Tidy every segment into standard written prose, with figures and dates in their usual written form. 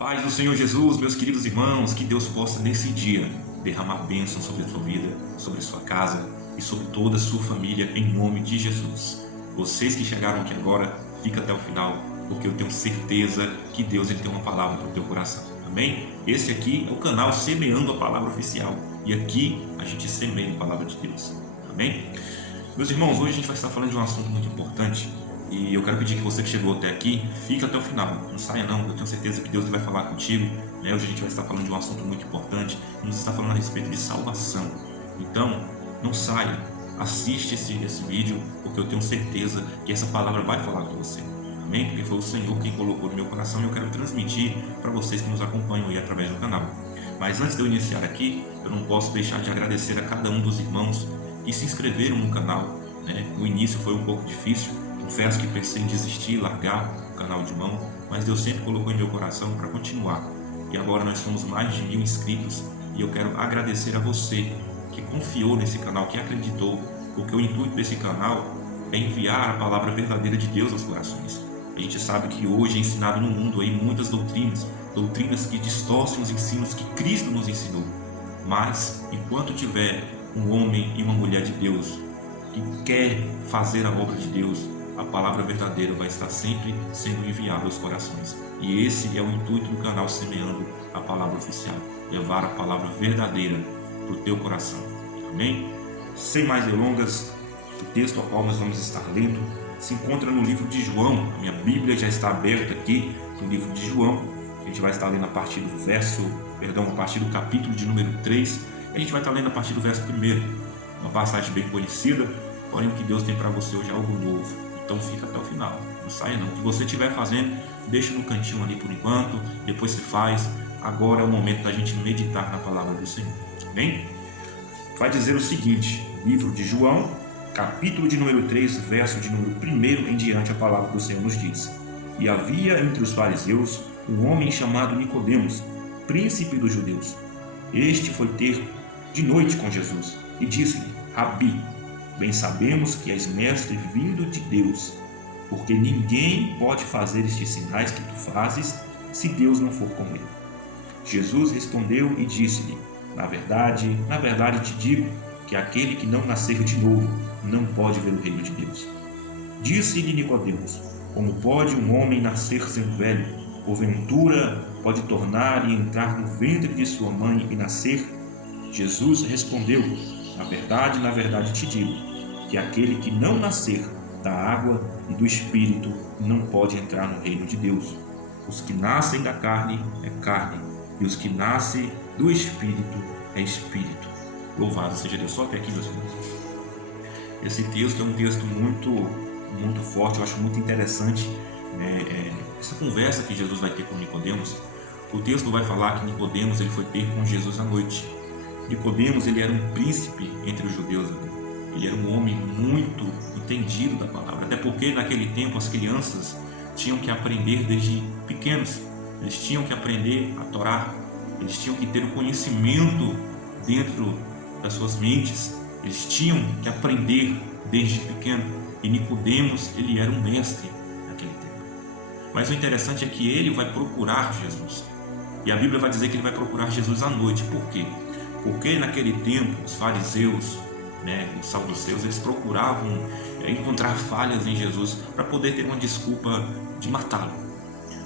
Paz do Senhor Jesus, meus queridos irmãos, que Deus possa nesse dia derramar bênção sobre a sua vida, sobre a sua casa e sobre toda a sua família, em nome de Jesus. Vocês que chegaram aqui agora, fica até o final, porque eu tenho certeza que Deus ele tem uma palavra para o teu coração, amém? Esse aqui é o canal Semeando a Palavra Oficial, e aqui a gente semeia a Palavra de Deus, amém? Meus irmãos, hoje a gente vai estar falando de um assunto muito importante, e eu quero pedir que você que chegou até aqui, fique até o final, não saia não, eu tenho certeza que Deus vai falar contigo, né? Hoje a gente vai estar falando de um assunto muito importante, vamos estar falando a respeito de salvação. Então, não saia, assiste esse vídeo, porque eu tenho certeza que essa palavra vai falar com você, amém? Porque foi o Senhor quem colocou no meu coração e eu quero transmitir para vocês que nos acompanham aí através do canal. Mas antes de eu iniciar aqui, eu não posso deixar de agradecer a cada um dos irmãos que se inscreveram no canal, né? No início foi um pouco difícil, confesso que pensei em desistir, largar o canal de mão, mas Deus sempre colocou em meu coração para continuar. E agora nós somos mais de 1000 inscritos e eu quero agradecer a você que confiou nesse canal, que acreditou, porque o intuito desse canal é enviar a palavra verdadeira de Deus aos corações. A gente sabe que hoje é ensinado no mundo aí muitas doutrinas que distorcem os ensinos que Cristo nos ensinou. Mas enquanto tiver um homem e uma mulher de Deus que quer fazer a obra de Deus, a palavra verdadeira vai estar sempre sendo enviada aos corações. E esse é o intuito do canal Semeando a Palavra Oficial, levar a palavra verdadeira para o teu coração, amém? Sem mais delongas, o texto ao qual nós vamos estar lendo se encontra no livro de João. A minha Bíblia já está aberta aqui no livro de João. A gente vai estar lendo a partir do capítulo de número 3, e a gente vai estar lendo a partir do verso 1, uma passagem bem conhecida, porém o que Deus tem para você hoje é algo novo. Então fica até o final, não saia não. O que você estiver fazendo, deixa no cantinho ali por enquanto, depois se faz. Agora é o momento da gente meditar na palavra do Senhor, amém? Vai dizer o seguinte, livro de João, capítulo de número 3, verso de número 1 em diante, a palavra do Senhor nos diz: E havia entre os fariseus um homem chamado Nicodemos, príncipe dos judeus. Este foi ter de noite com Jesus e disse-lhe: Rabi, bem sabemos que és mestre vindo de Deus, porque ninguém pode fazer estes sinais que tu fazes se Deus não for com ele. Jesus respondeu e disse-lhe: na verdade te digo que aquele que não nascer de novo não pode ver o reino de Deus. Disse-lhe Nicodemos: como pode um homem nascer sendo velho? Porventura pode tornar e entrar no ventre de sua mãe e nascer? Jesus respondeu: na verdade te digo que aquele que não nascer da água e do Espírito não pode entrar no reino de Deus. Os que nascem da carne é carne, e os que nascem do Espírito é Espírito. Louvado seja Deus. Só até aqui, meus irmãos. Esse texto é um texto muito forte, eu acho muito interessante, essa conversa que Jesus vai ter com Nicodemos. O texto vai falar que Nicodemos ele foi ter com Jesus à noite. Nicodemos ele era um príncipe entre os judeus. Ele era um homem muito entendido da palavra, até porque naquele tempo as crianças tinham que aprender desde pequenos, eles tinham que aprender a Torá, eles tinham que ter o conhecimento dentro das suas mentes, eles tinham que aprender desde pequeno, e Nicodemos ele era um mestre naquele tempo. Mas o interessante é que ele vai procurar Jesus, e a Bíblia vai dizer que ele vai procurar Jesus à noite. Por quê? Porque naquele tempo os fariseus, os saduceus, eles procuravam encontrar falhas em Jesus para poder ter uma desculpa de matá-lo.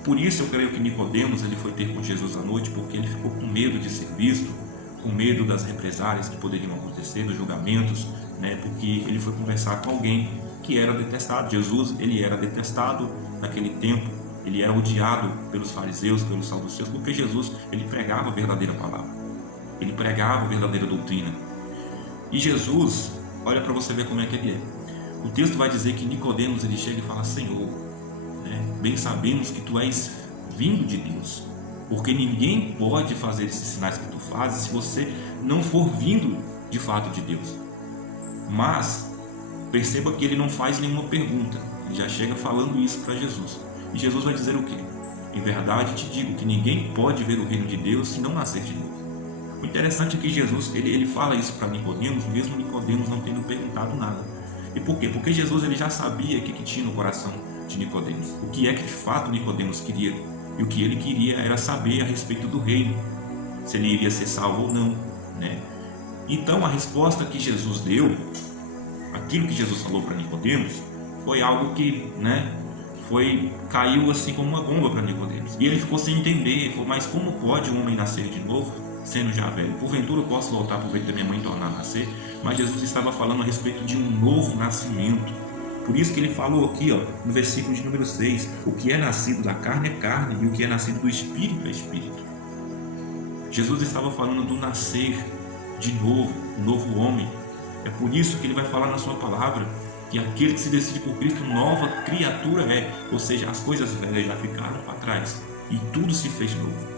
Por isso eu creio que Nicodemos ele foi ter com Jesus à noite, porque ele ficou com medo de ser visto, com medo das represálias que poderiam acontecer, dos julgamentos, porque ele foi conversar com alguém que era detestado. Jesus ele era detestado naquele tempo, ele era odiado pelos fariseus, pelos saduceus, porque Jesus ele pregava a verdadeira palavra, ele pregava a verdadeira doutrina. E Jesus, olha para você ver como é que ele é. O texto vai dizer que Nicodemos ele chega e fala: Senhor, bem sabemos que tu és vindo de Deus, porque ninguém pode fazer esses sinais que tu fazes se você não for vindo de fato de Deus. Mas perceba que ele não faz nenhuma pergunta, ele já chega falando isso para Jesus. E Jesus vai dizer o quê? Em verdade te digo que ninguém pode ver o reino de Deus se não nascer de novo. O interessante é que Jesus ele fala isso para Nicodemos, mesmo Nicodemos não tendo perguntado nada. E por quê? Porque Jesus ele já sabia o que tinha no coração de Nicodemos, o que é que de fato Nicodemos queria. E o que ele queria era saber a respeito do reino, se ele iria ser salvo ou não, né? Então a resposta que Jesus deu, aquilo que Jesus falou para Nicodemos, foi algo que, caiu assim como uma bomba para Nicodemos. E ele ficou sem entender. Ele falou: mas como pode um homem nascer de novo, sendo já velho? Porventura eu posso voltar para o ventre da minha mãe e tornar a nascer? Mas Jesus estava falando a respeito de um novo nascimento. Por isso que ele falou aqui, no versículo de número 6, o que é nascido da carne é carne, e o que é nascido do Espírito é Espírito. Jesus estava falando do nascer de novo, um novo homem. É por isso que ele vai falar na sua palavra que aquele que se decide por Cristo, nova criatura é, ou seja, as coisas velhas já ficaram para trás e tudo se fez novo.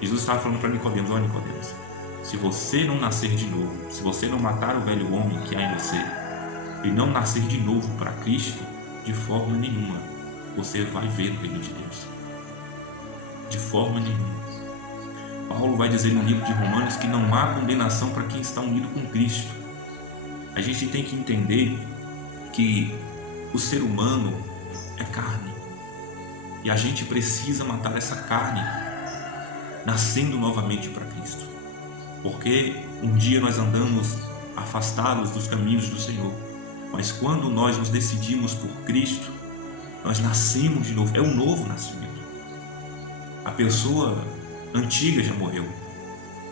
Jesus estava falando para Nicodemos: olha, Nicodemos, se você não nascer de novo, se você não matar o velho homem que há em você e não nascer de novo para Cristo, de forma nenhuma você vai ver o reino de Deus. De forma nenhuma. Paulo vai dizer no livro de Romanos que não há condenação para quem está unido com Cristo. A gente tem que entender que o ser humano é carne e a gente precisa matar essa carne nascendo novamente para Cristo, porque um dia nós andamos afastados dos caminhos do Senhor, mas quando nós nos decidimos por Cristo, nós nascemos de novo. É um novo nascimento. A pessoa antiga já morreu,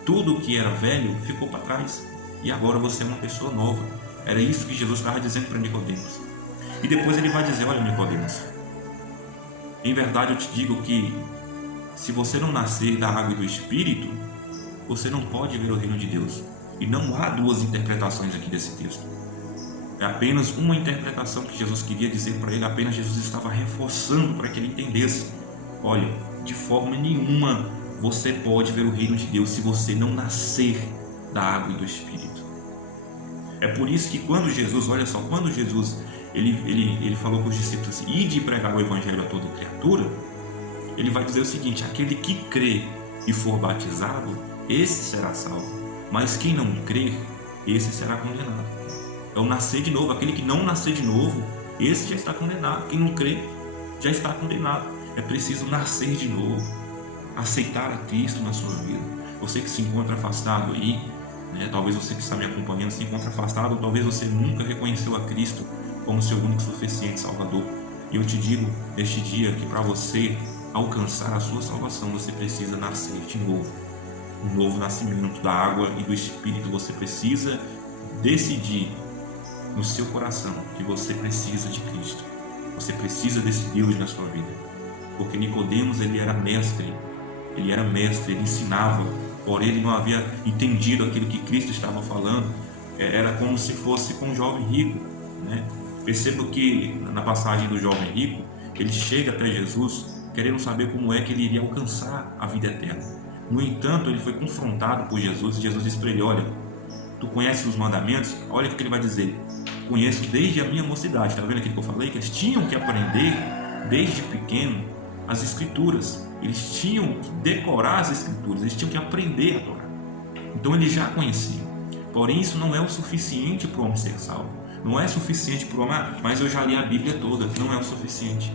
tudo que era velho ficou para trás e agora você é uma pessoa nova. Era isso que Jesus estava dizendo para Nicodemos. E depois ele vai dizer: olha, Nicodemos, em verdade eu te digo que se você não nascer da água e do Espírito, você não pode ver o reino de Deus. E não há duas interpretações aqui desse texto. É apenas uma interpretação que Jesus queria dizer para ele. Apenas Jesus estava reforçando para que ele entendesse: olha, de forma nenhuma você pode ver o reino de Deus se você não nascer da água e do Espírito. É por isso que quando Jesus ele falou com os discípulos assim: ide e pregar o evangelho a toda criatura, ele vai dizer o seguinte: aquele que crê e for batizado, esse será salvo, mas quem não crer, esse será condenado. É o nascer de novo. Aquele que não nascer de novo, esse já está condenado. Quem não crê já está condenado. É preciso nascer de novo, aceitar a Cristo na sua vida. Você que se encontra afastado aí, talvez você que está me acompanhando se encontre afastado, ou talvez você nunca reconheceu a Cristo como seu único suficiente Salvador. E eu te digo neste dia que para você alcançar a sua salvação, você precisa nascer de novo. Um novo nascimento da água e do Espírito. Você precisa decidir no seu coração que você precisa de Cristo. Você precisa desse Deus na sua vida. Porque Nicodemos, ele era mestre, ele ensinava, porém ele não havia entendido aquilo que Cristo estava falando. Era como se fosse com um jovem rico, Perceba que na passagem do jovem rico, ele chega até Jesus querendo saber como é que ele iria alcançar a vida eterna. No entanto, ele foi confrontado por Jesus e Jesus disse para ele: olha, tu conheces os mandamentos? Olha o que ele vai dizer: conheço desde a minha mocidade. Está vendo aquilo que eu falei? Que eles tinham que aprender desde pequeno as Escrituras. Eles tinham que decorar as Escrituras, eles tinham que aprender a Torá. Então eles já conheciam. Porém, isso não é o suficiente para o homem ser salvo. Não é suficiente para o homem: mas eu já li a Bíblia toda. Não é o suficiente.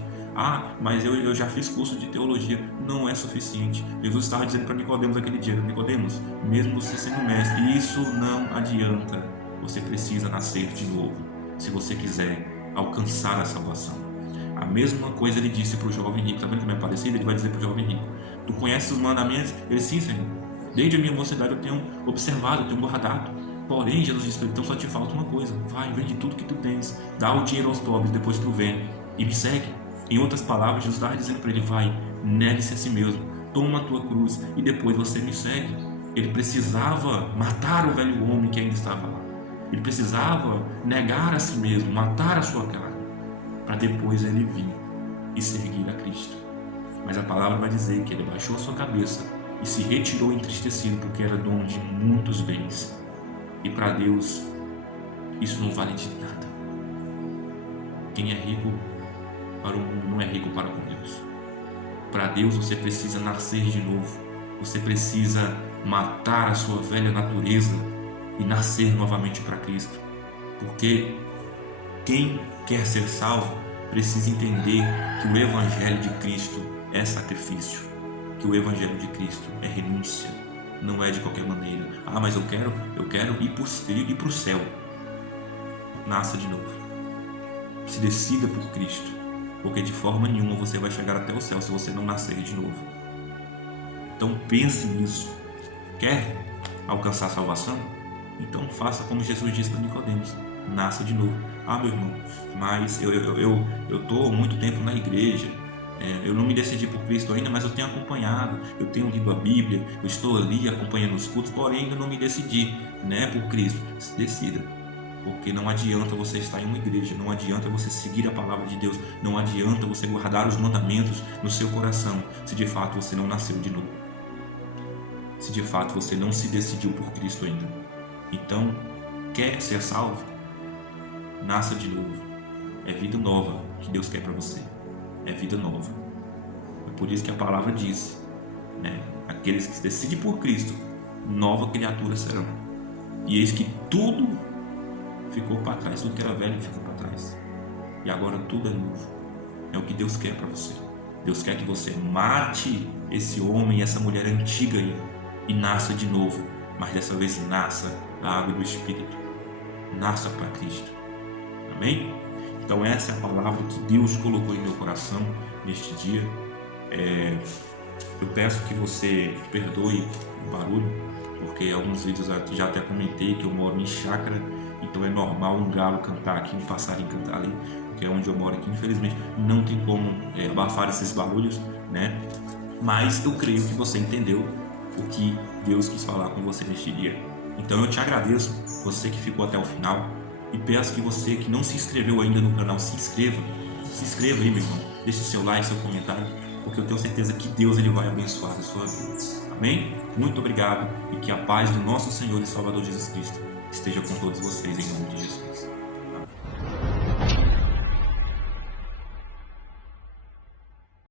Mas eu já fiz curso de teologia. Não é suficiente. Jesus estava dizendo para Nicodemos aquele dia: Nicodemos, mesmo você sendo mestre, isso não adianta. Você precisa nascer de novo, se você quiser alcançar a salvação. A mesma coisa ele disse para o jovem rico. Está vendo como é parecido? Ele vai dizer para o jovem rico: tu conheces os mandamentos? Ele: sim, Senhor. Desde a minha mocidade eu tenho observado, eu tenho guardado. Porém, Jesus disse para ele: então só te falta uma coisa. Vai, vende tudo que tu tens, dá o dinheiro aos pobres, depois tu vem e me segue. Em outras palavras, Jesus estava dizendo para ele: vai, negue-se a si mesmo, toma a tua cruz e depois você me segue. Ele precisava matar o velho homem que ainda estava lá. Ele precisava negar a si mesmo, matar a sua carne, para depois ele vir e seguir a Cristo. Mas a palavra vai dizer que ele baixou a sua cabeça e se retirou entristecido, porque era dono de muitos bens. E para Deus isso não vale de nada. Quem é rico para o mundo não é rico para com Deus. Para Deus você precisa nascer de novo. Você precisa matar a sua velha natureza e nascer novamente para Cristo. Porque quem quer ser salvo precisa entender que o Evangelho de Cristo é sacrifício. que o Evangelho de Cristo é renúncia, não é de qualquer maneira. Ah, mas eu quero ir para o céu. Nasça de novo. Se decida por Cristo, porque de forma nenhuma você vai chegar até o céu se você não nascer de novo. Então pense nisso. Quer alcançar a salvação? Então faça como Jesus disse para Nicodemos: nasça de novo. Ah, meu irmão, mas eu estou há muito tempo na igreja, eu não me decidi por Cristo ainda, mas eu tenho acompanhado, eu tenho lido a Bíblia, eu estou ali acompanhando os cultos, porém ainda não me decidi, por Cristo. Se decida, porque não adianta você estar em uma igreja, não adianta você seguir a palavra de Deus, não adianta você guardar os mandamentos no seu coração, se de fato você não nasceu de novo, se de fato você não se decidiu por Cristo ainda. Então, quer ser salvo? Nasça de novo. É vida nova que Deus quer para você. É vida nova. É por isso que a palavra diz, aqueles que se decidem por Cristo, nova criatura serão. E eis que tudo ficou para trás, tudo que era velho ficou para trás. E agora tudo é novo. É o que Deus quer para você. Deus quer que você mate esse homem e essa mulher antiga aí e nasça de novo. Mas dessa vez nasça da água do Espírito. Nasça para Cristo. Amém? Então essa é a palavra que Deus colocou em meu coração neste dia. Eu peço que você perdoe o barulho, porque alguns vídeos eu já até comentei que eu moro em chácara, então é normal um galo cantar aqui, um passarinho cantar ali, porque é onde eu moro aqui. Infelizmente não tem como abafar esses barulhos, mas eu creio que você entendeu o que Deus quis falar com você neste dia. Então eu te agradeço, você que ficou até o final, e peço que você que não se inscreveu ainda no canal, se inscreva aí, meu irmão, deixe seu like, seu comentário, porque eu tenho certeza que Deus ele vai abençoar a sua vida. Amém? Muito obrigado, e que a paz do nosso Senhor e Salvador Jesus Cristo esteja com todos vocês em nome de Jesus.